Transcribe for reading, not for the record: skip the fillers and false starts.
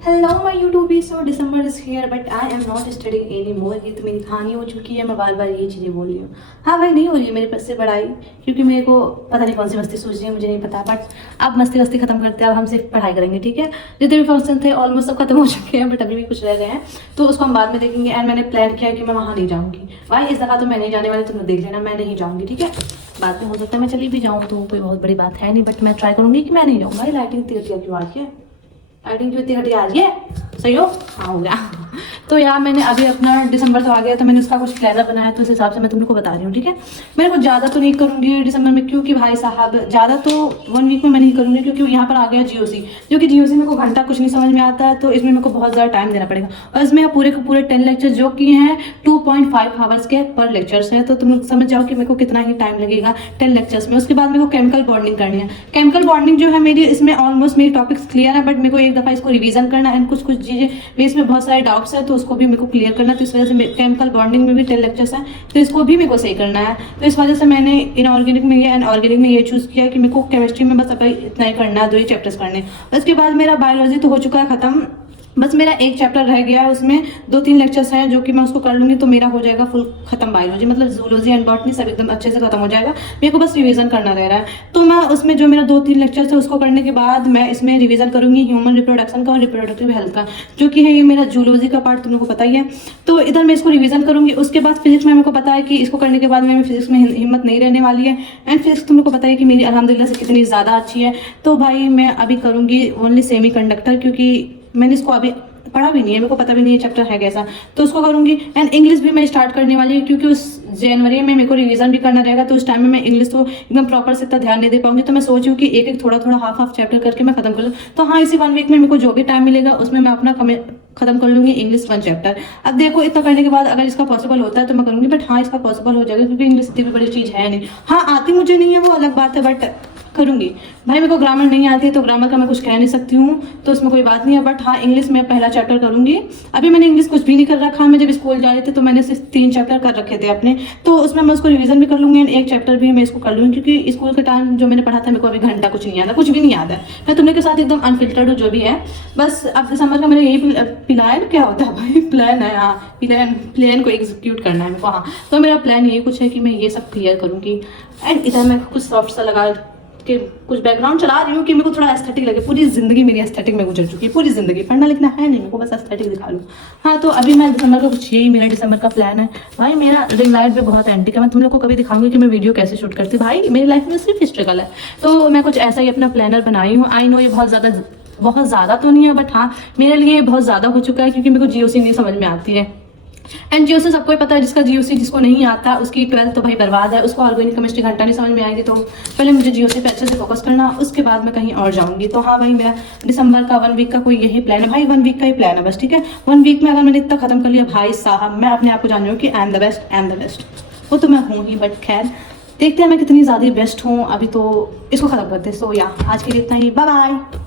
Hello my YouTubie. So December is here but I am not studying any more. ये तो मेरी कहानी हो चुकी है, मैं बार बार ये चीज़ें बोल रही हूँ। हाँ भाई, नहीं हो रही है मेरे पास से पढ़ाई, क्योंकि मेरे को पता नहीं कौन सी मस्ती सूझ रही है, मुझे नहीं पता। बट अब मस्ती वस्ती खत्म करते हैं, अब हम सिर्फ पढ़ाई करेंगे, ठीक है। जितने भी फंक्शन थे ऑलमोस्ट सब खत्म हो चुके हैं, बट अभी भी कुछ रह गए हैं, तो उसको हम बाद में देखेंगे। एंड मैंने प्लान किया कि मैं वहाँ नहीं जाऊँगी भाई, इस दफ़ा तो मैं नहीं जाने वाली, तुम देख लेना, मैं नहीं जाऊँगी, ठीक है। बाद में हो सकता है मैं चली भी जाऊँ, तो कोई बहुत बड़ी बात है नहीं, बट मैं ट्राई करूँगी कि मैं नहीं जाऊँ। भाई लाइटिंग इतनी घटिया क्यों आ रही है? लाइटिंग क्यों इतनी घटिया आ रही है? सही हो? हाँ, हो गया। तो यार मैंने अभी अपना दिसंबर तो आ गया, तो मैंने उसका कुछ प्लान बनाया, तो उस हिसाब से मैं तुम लोग को बता रही हूँ, ठीक है। मैं कुछ ज़्यादा तो नहीं करूँगी दिसंबर में, क्योंकि भाई साहब ज़्यादा तो 1 वीक में मैं नहीं करूँगी, क्योंकि यहाँ पर आ गया जीओसी, जो कि जीओसी मेरे को घंटा कुछ नहीं समझ में आता है, तो इसमें मेरे को बहुत ज़्यादा टाइम देना पड़ेगा। और इसमें पूरे के पूरे 10 लेक्चर जो कि हैं 2.5 आवर्स के पर लेक्चर्स हैं, तो तुम लोग समझ जाओ कि मेरे को कितना ही टाइम लगेगा 10 लेक्चर्स में। उसके बाद मेरे को केमिकल बॉन्डिंग करनी है। केमिकल बॉन्डिंग जो है मेरी, इसमें ऑलमोस्ट मेरी टॉपिक्स क्लियर है, बट मेरे को एक दफ़ा इसको रिवीजन करना है, एंड कुछ चीज़ें इसमें बहुत सारे डाउट्स हैं, तो उसको भी मेरे को क्लियर करना है। तो इस वजह से केमिकल बॉन्डिंग में भी 10 लेक्चर्स हैं, तो इसको भी मेरे को सही करना है। तो इस वजह से मैंने इनऑर्गेनिक में या एनऑर्गेनिक में ये चूज़ किया कि मेरे को केमिस्ट्री में बस अभी इतना ही करना है, 2 ही चैप्टर्स करने। उसके बाद मेरा बायोलॉजी तो हो चुका है ख़त्म, बस मेरा एक चैप्टर रह गया है, उसमें 2-3 लेक्चर्स हैं जो कि मैं उसको कर लूँगी, तो मेरा हो जाएगा फुल खत्म बायोलॉजी, मतलब जूलॉजी एंड बॉटनी सब एकदम अच्छे से खत्म हो जाएगा। मेरे को बस रिवीजन करना रह रहा है, तो मैं उसमें जो मेरा 2-3 लेक्चर्स है उसको करने के बाद मैं इसमें रिवीजन करूँगी ह्यूमन रिप्रोडक्शन का और रिप्रोडक्टिव हेल्थ का, जो कि है ये मेरा जूलॉजी का पार्ट, तुम लोग को पता ही है। तो इधर मैं इसको रिवीजन करूँगी। उसके बाद फिजिक्स में मेरे को पता है कि इसको करने के बाद मेरी फिजिक्स में हिम्मत नहीं रहने वाली है। एंड फिजिक्स तुम लोग को पता है कि मेरी अल्हम्दुलिल्लाह से कितनी ज़्यादा अच्छी है। तो भाई मैं अभी करूँगी ओनली सेमी कंडक्टर, क्योंकि मैंने इसको अभी पढ़ा भी नहीं है, मेरे को पता भी नहीं है चैप्टर है कैसा, तो उसको करूँगी। एंड इंग्लिश भी मैं स्टार्ट करने वाली हूँ, क्योंकि उस जनवरी में मेरे को रिवीजन भी करना रहेगा, तो उस टाइम में मैं इंग्लिश तो एकदम प्रॉपर से इतना ध्यान नहीं दे पाऊंगी। तो मैं सोच रही हूँ कि एक एक थोड़ा थोड़ा हाफ चैप्टर करके मैं खत्म कर लूँ। तो हाँ, इसी 1 वीक में मेरे को जो भी टाइम मिलेगा उसमें मैं अपना खत्म कर लूँगी इंग्लिश 1 चैप्टर। अब देखो, इतना करने के बाद अगर इसका पॉसिबल होता है तो मैं करूँगी, बट हाँ इसका पॉसिबल हो जाएगा, क्योंकि इंग्लिश इतनी भी बड़ी चीज़ है नहीं। हाँ, आती मुझे नहीं है वो अलग बात है, बट करूँगी। भाई मेरे को ग्रामर नहीं आती है, तो ग्रामर का मैं कुछ कह नहीं सकती हूँ, तो उसमें कोई बात नहीं है। बट हाँ, इंग्लिश में पहला चैप्टर करूँगी। अभी मैंने इंग्लिश कुछ भी नहीं कर रखा, मैं जब स्कूल जा रही थी तो मैंने सिर्फ 3 चैप्टर कर रखे थे अपने, तो उसमें मैं उसको रिवीजन भी कर लूँगी, एंड एक चैप्टर भी मैं इसको कर लूँगी, क्योंकि स्कूल के टाइम जो मैंने पढ़ा था मेरे को अभी घंटा कुछ नहीं याद है, कुछ भी नहीं याद है। मैं तुमने के साथ एकदम अनफिल्टर्ड हूँ जो भी है। बस अब दिसंबर का मैंने यही प्लान, क्या होता है भाई, प्लान है, हाँ प्लान को एग्जीक्यूट करना है मेरे को। हाँ, तो मेरा प्लान यही कुछ है कि मैं ये सब क्लियर करूँगी। एंड इधर मैं कुछ सॉफ्ट सा लगा कि कुछ बैकग्राउंड चला रही हूँ कि मेरे को थोड़ा एस्थेटिक लगे। पूरी ज़िंदगी मेरी एस्थेटिक में गुजर चुकी है, पूरी ज़िंदगी पढ़ना लिखना है नहीं, मेरे को बस एस्थेटिक दिखा लूँ। हाँ, तो अभी मैं दिसंबर का कुछ यही मेरा दिसंबर का प्लान है। भाई मेरा रिंग लाइट भी बहुत एंटिक है, मैं तुम लोग को कभी दिखाऊंगी कि मैं वीडियो कैसे शूट करती हूँ। भाई मेरी लाइफ में सिर्फ स्ट्रगल है, तो मैं कुछ ऐसा ही अपना प्लानर बनाई हूँ। आई नो ये बहुत ज़्यादा तो नहीं है, बट हाँ मेरे लिए बहुत ज़्यादा हो चुका है, क्योंकि मेरे को जीओसी नहीं समझ में आती है। एंड जीओसी सबको ही पता है, जिसका जीओसी जिसको नहीं आता उसकी 12th तो भाई बर्बाद है, उसको ऑर्गेनिक केमिस्ट्री घंटा नहीं समझ में आएगी। तो पहले मुझे जीओसी पे अच्छे से फोकस करना, उसके बाद मैं कहीं और जाऊंगी। तो हाँ भाई, मेरा दिसंबर का 1 वीक का कोई यही प्लान है भाई, 1 वीक का ही प्लान है बस, ठीक है। 1 वीक में अगर मैंने इतना खत्म कर लिया भाई साहब, मैं अपने आप को जान रही हूँ कि आई एम द बेस्ट। वो तो मैं हूँ ही, बट खैर देखते हैं मैं कितनी ज़्यादा बेस्ट हूँ। अभी तो इसको खत्म करते हैं। सो या आज के लिए इतना ही, बाय बाय।